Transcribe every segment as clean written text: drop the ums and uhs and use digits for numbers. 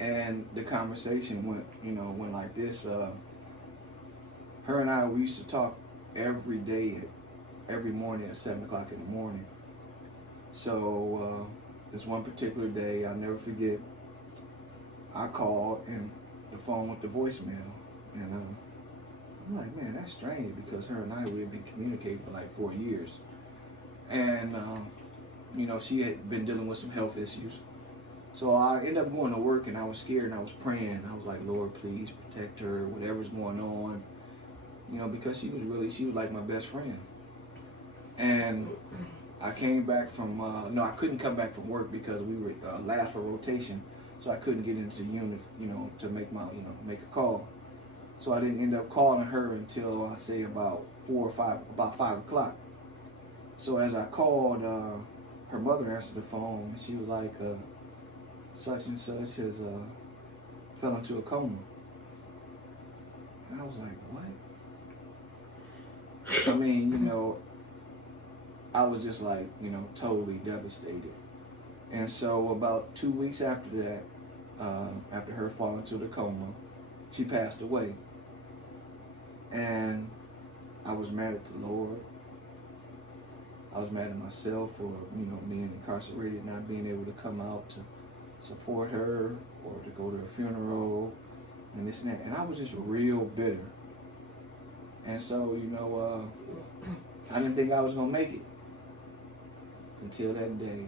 And the conversation went like this. Her and I, we used to talk every day, every morning at 7 o'clock in the morning. So this one particular day, I'll never forget, I called and the phone went to voicemail. And I'm like, man, that's strange, because her and I, we had been communicating for like 4 years. And, she had been dealing with some health issues. So I ended up going to work, and I was scared, and I was praying. I was like, Lord, please protect her, whatever's going on. Because she was like my best friend. And I came back from, I couldn't come back from work because we were last for rotation. So I couldn't get into the unit, to make make a call. So I didn't end up calling her until, I say, about 5 o'clock. So as I called, her mother answered the phone, and she was like, such and such has fell into a coma. And I was like, what? I mean, I was just like, totally devastated. And so about 2 weeks after that, after her falling into the coma, she passed away. And I was mad at the Lord. I was mad at myself for, being incarcerated, not being able to come out to support her or to go to her funeral and this and that. And I was just real bitter. And so, I didn't think I was going to make it until that day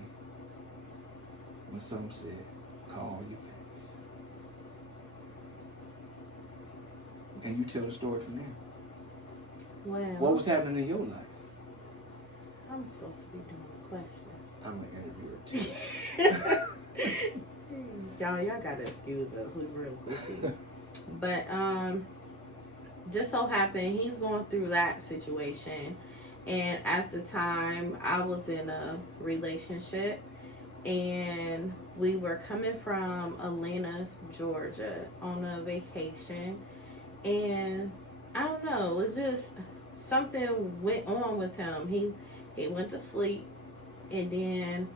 when someone said, call YVETTE. And you tell the story from there. Well, what was happening in your life? I'm supposed to be doing questions. I'm an interviewer too. Y'all gotta excuse us. We real goofy. But just so happened he's going through that situation, and at the time I was in a relationship, and we were coming from Atlanta, Georgia on a vacation, and I don't know, it was just something went on with him. He went to sleep, and then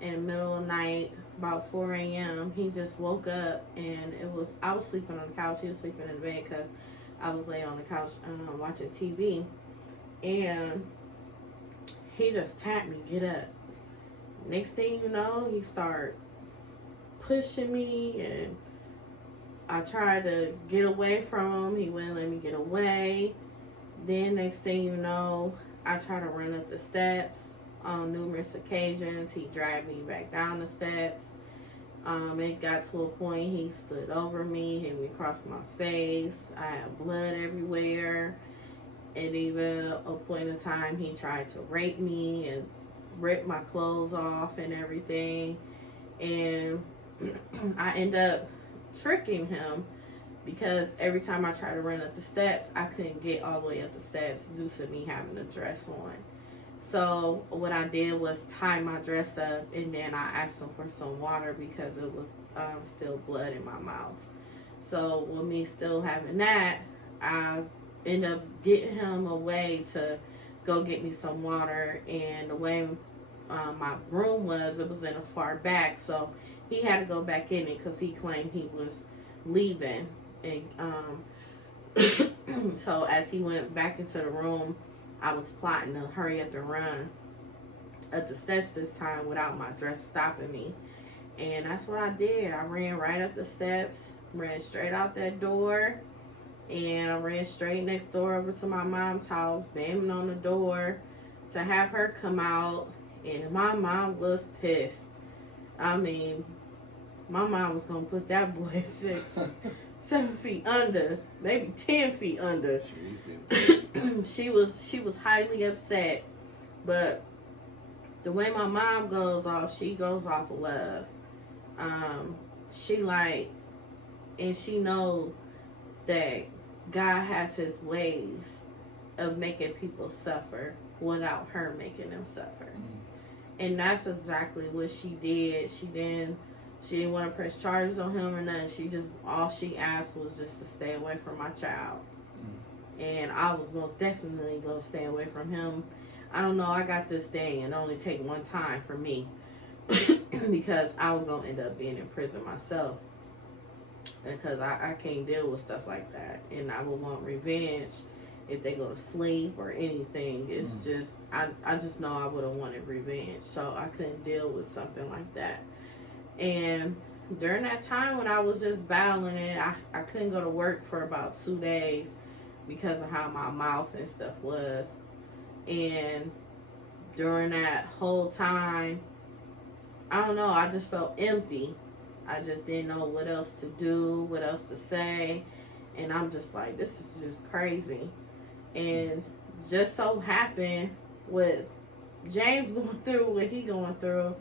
in the middle of the night, about 4 a.m., he just woke up, and I was sleeping on the couch. He was sleeping in the bed because I was laying on the couch watching TV, and he just tapped me, get up. Next thing you know, he started pushing me, and I tried to get away from him. He wouldn't let me get away. Then next thing you know, I tried to run up the steps on numerous occasions. He dragged me back down the steps. It got to a point he stood over me, hit me across my face. I had blood everywhere. And even a point in time he tried to rape me and rip my clothes off and everything. And I end up tricking him, because every time I tried to run up the steps, I couldn't get all the way up the steps due to me having a dress on. So what I did was tie my dress up, and then I asked him for some water because it was still blood in my mouth. So with me still having that, I ended up getting him away to go get me some water. And the way my room was, it was in a far back, so he had to go back in it because he claimed he was leaving. And so as he went back into the room, I was plotting to hurry up and run up the steps this time without my dress stopping me. And that's what I did. I ran right up the steps, ran straight out that door, and I ran straight next door over to my mom's house, banging on the door to have her come out. And my mom was pissed. I mean, my mom was going to put that boy 7 feet under, maybe 10 feet under. She was highly upset, but the way my mom goes off, she goes off of love. And she knows that God has his ways of making people suffer without her making them suffer. And that's exactly what she did. She didn't want to press charges on him or nothing. All she asked was just to stay away from my child. And I was most definitely going to stay away from him. I don't know, I got this thing, and only take one time for me because I was going to end up being in prison myself. because I can't deal with stuff like that, and I would want revenge if they go to sleep or anything. It's just I just know I would have wanted revenge, so I couldn't deal with something like that. And during that time when I was just battling it, I couldn't go to work for about 2 days because of how my mouth and stuff was. And during that whole time, I don't know, I just felt empty. I just didn't know what else to do, what else to say. And I'm just like, this is just crazy. And just so happened with James going through what he going through,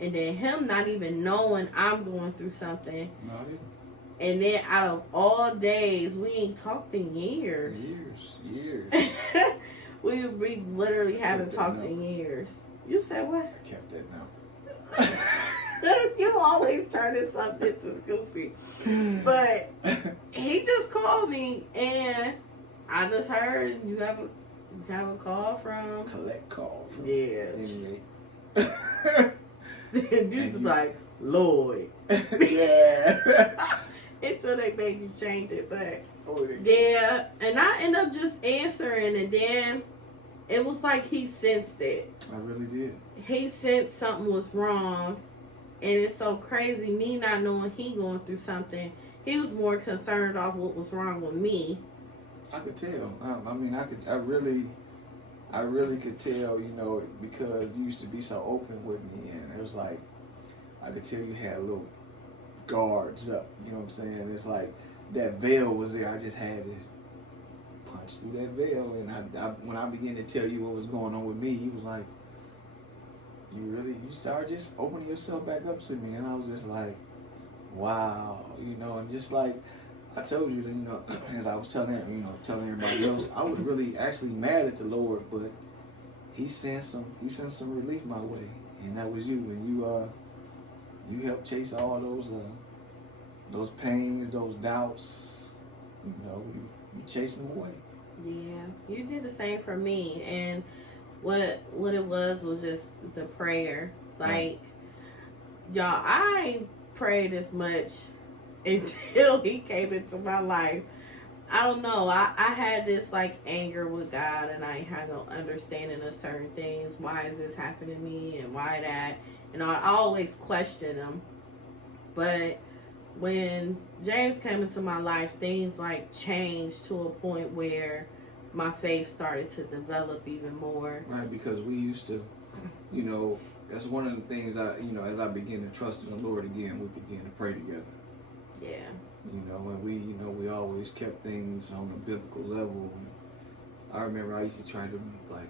and then him not even knowing I'm going through something. Not even. And then out of all days, we ain't talked in years. Years. we literally haven't talked in years. You said what? I kept that note. You always turning something into goofy. But he just called me, and I just heard you have a call from Collect call from Inmate. And Dude's like, Lloyd. Yeah. Until they made you change it, but Oh, yeah. And I end up just answering, and then it was like he sensed it. I really did. He sensed something was wrong, and it's so crazy. Me not knowing he going through something, he was more concerned off what was wrong with me. I could tell. I mean, I really could tell, you know, because you used to be so open with me, and it was like, I could tell you had little guards up, you know what I'm saying? It's like that veil was there. I just had to punch through that veil, and I when I began to tell you what was going on with me, you was like, you started just opening yourself back up to me, and I was just like, wow, you know, and just like I told you, you know, as I was telling everybody else, I was really actually mad at the Lord, but He sent some relief my way, and that was you. And you helped chase all those pains, those doubts. You know, you chased them away. Yeah, you did the same for me, and what it was just the prayer. Like, y'all, I prayed as much until he came into my life. I don't know. I had this like anger with God, and I had no understanding of certain things. Why is this happening to me, and why that? You know, I always question him. But when James came into my life, things like changed to a point where my faith started to develop even more. Right, because we used to, you know, that's one of the things as I began to trust in the Lord again, we began to pray together. Yeah. You know, and we always kept things on a biblical level. And I remember I used to try to like,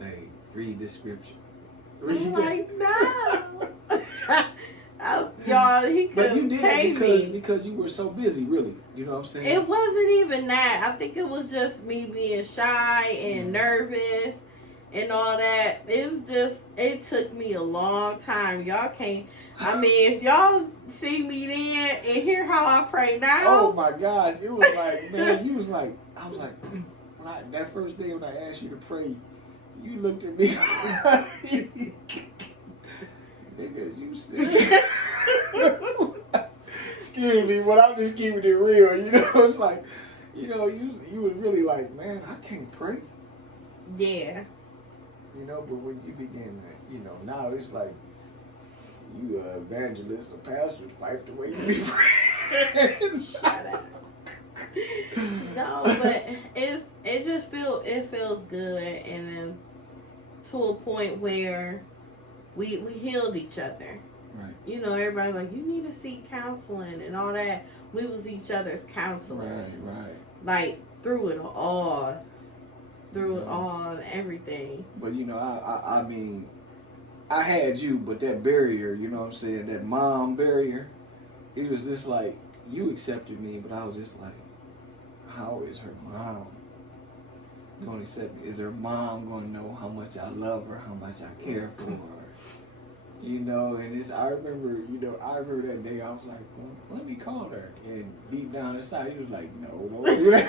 hey, read this scripture. I'm like, no. Y'all, he couldn't pay me. Because you were so busy, really. You know what I'm saying? It wasn't even that. I think it was just me being shy and nervous and all that. It took me a long time. Y'all can't, I mean, if y'all see me then and hear how I pray now. Oh my gosh. It was like, man, I was like, that first day when I asked you to pray, you looked at me. Niggas, you serious? Excuse me, but I'm just keeping it real. You know, it's like, you know, you was really like, man, I can't pray. Yeah. You know, but when you begin to, you know, now it's like you evangelist or pastor, wife the way you be praying. Shut up. No, but it feels good, and then to a point where we healed each other. Right. You know, everybody like, you need to seek counseling and all that. We was each other's counselors. Right. Like through it all and everything. But you know, I mean, I had you, but that barrier, you know what I'm saying, that mom barrier, it was just like, you accepted me, but I was just like, how is her mom going to accept me? Is her mom going to know how much I love her, how much I care for her? You know, and I remember that day, I was like, well, let me call her. And deep down inside, he was like, no, don't do that.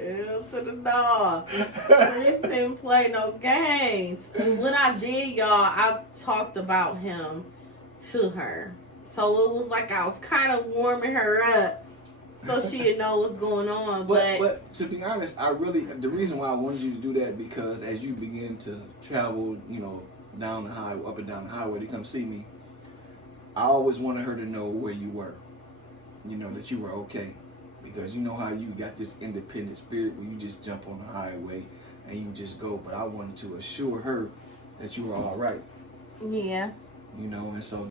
Hell to the dog. Chris didn't play no games. And what I did, y'all, I talked about him to her. So it was like I was kind of warming her up so she'd know what's going on. But to be honest, the reason why I wanted you to do that, because as you begin to travel, you know, down the highway, up and down the highway to come see me, I always wanted her to know where you were, you know, that you were okay. Because you know how you got this independent spirit where you just jump on the highway and you just go. But I wanted to assure her that you were all right. Yeah. You know, and so